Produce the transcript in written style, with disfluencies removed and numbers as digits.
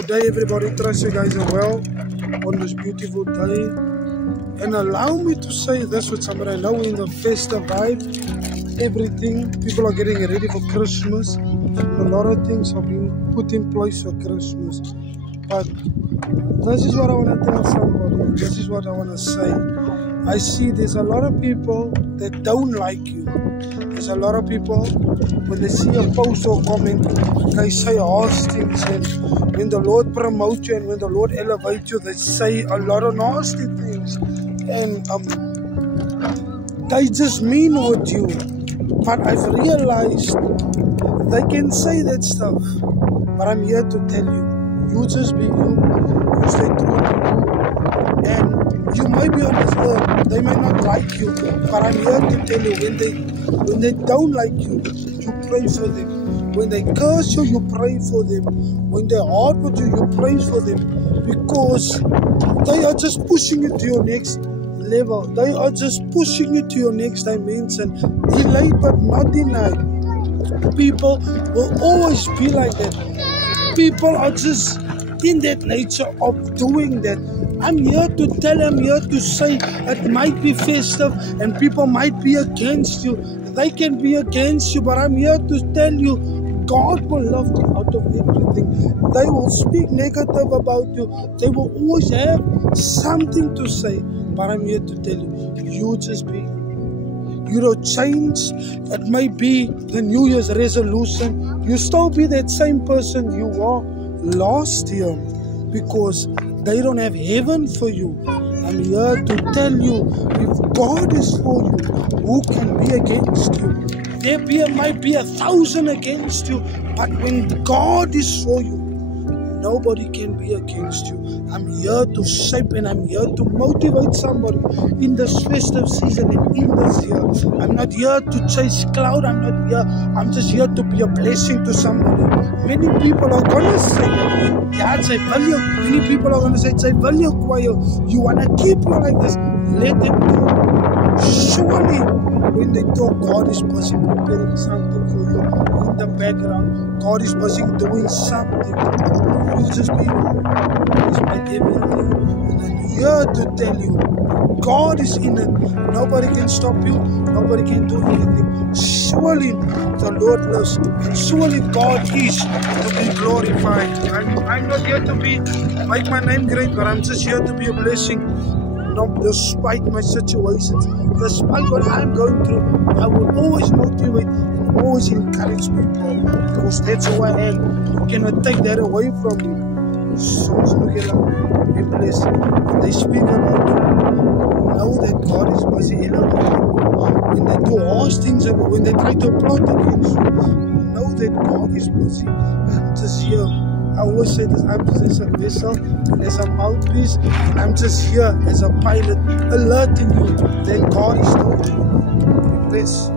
Good day everybody, trust you guys are well on this beautiful day. And allow me to say this with somebody. I know in the festive vibe, everything, people are getting ready for Christmas. And a lot of things are being put in place for Christmas. But this is what I want to tell somebody. This is what I want to say. I see there's a lot of people that don't like you. There's a lot of people, when they see a post or comment, they say harsh things. And when the Lord promotes you and when the Lord elevates you, they say a lot of nasty things. And they just mean with you. But I've realized they can say that stuff. But I'm here to tell you, you just be you. You stay true to you. And you may be on this earth, they may not like you, but I'm here to tell you, when they don't like you, you pray for them. When they curse you, you pray for them. When they're hard with you, you pray for them. Because they are just pushing you to your next level. They are just pushing you to your next dimension. Delayed but not denied. People will always be like that. People are just in that nature of doing that. I'm here to tell them, here to say it might be festive and people might be against you. They can be against you, but I'm here to tell you, God will love you out of everything. They will speak negative about you. They will always have something to say. But I'm here to tell you, you just be. You don't change. It may be the New Year's resolution. You still be that same person you were last year. Because they don't have heaven for you. I'm here to tell you, if God is for you, who can be against you? There might be 1,000 against you, but when God is for you, nobody can be against you. I'm here to shape and I'm here to motivate somebody in this festive season and in this year. I'm not here to chase cloud. I'm just here to be a blessing to somebody. Many people are going to say, many people are going to say, you want to keep you like this. Let them go. Surely, when they talk, God is busy preparing something for you in the background. God is busy doing something. You just be like everything. And I'm here to tell you, God is in it. Nobody can stop you. Nobody can do anything. Surely the Lord loves you. And surely God is to be glorified. I'm not here to make my name great, but I'm just here to be a blessing. Despite my situations, despite what I'm going through, I will always motivate and always encourage people, because that's who I am. You cannot take that away from me. So be blessed. When they speak about you, know that God is busy elevating you. When they do harsh things, when they try to plot against you, know that God is busy. I'm just here. I always say this, I'm just as a vessel, as a mouthpiece. I'm just here as a pilot, alerting you that God is talking to you. Be blessed.